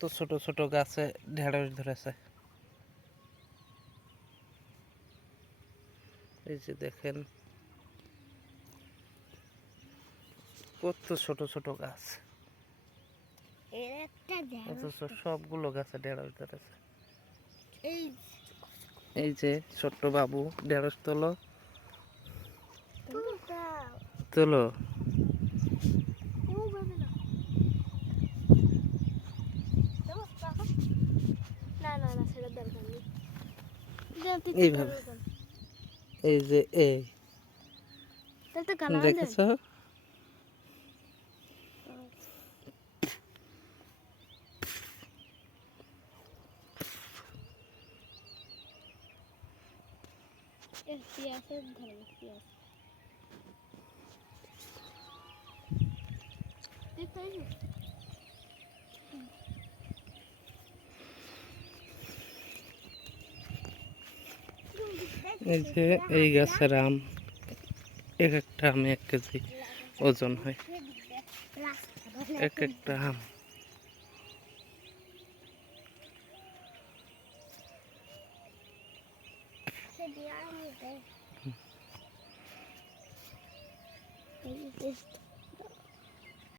তো ছোট ছোট গাছে ঢেঁড়স ধরেছে। এই যে দেখেন কত ছোট ছোট গাছ, অথচ সবগুলো গাছে ঢেঁড়স ধরেছে। এই যে ছোট্ট বাবু ঢেঁড়স তোলো তোলো। এইভাবে এই যে এই দেখেছ, এই যে এই গাছের আম, এক একটা আমে 1 কেজি ওজন হয়, এক একটা আম। Maybe this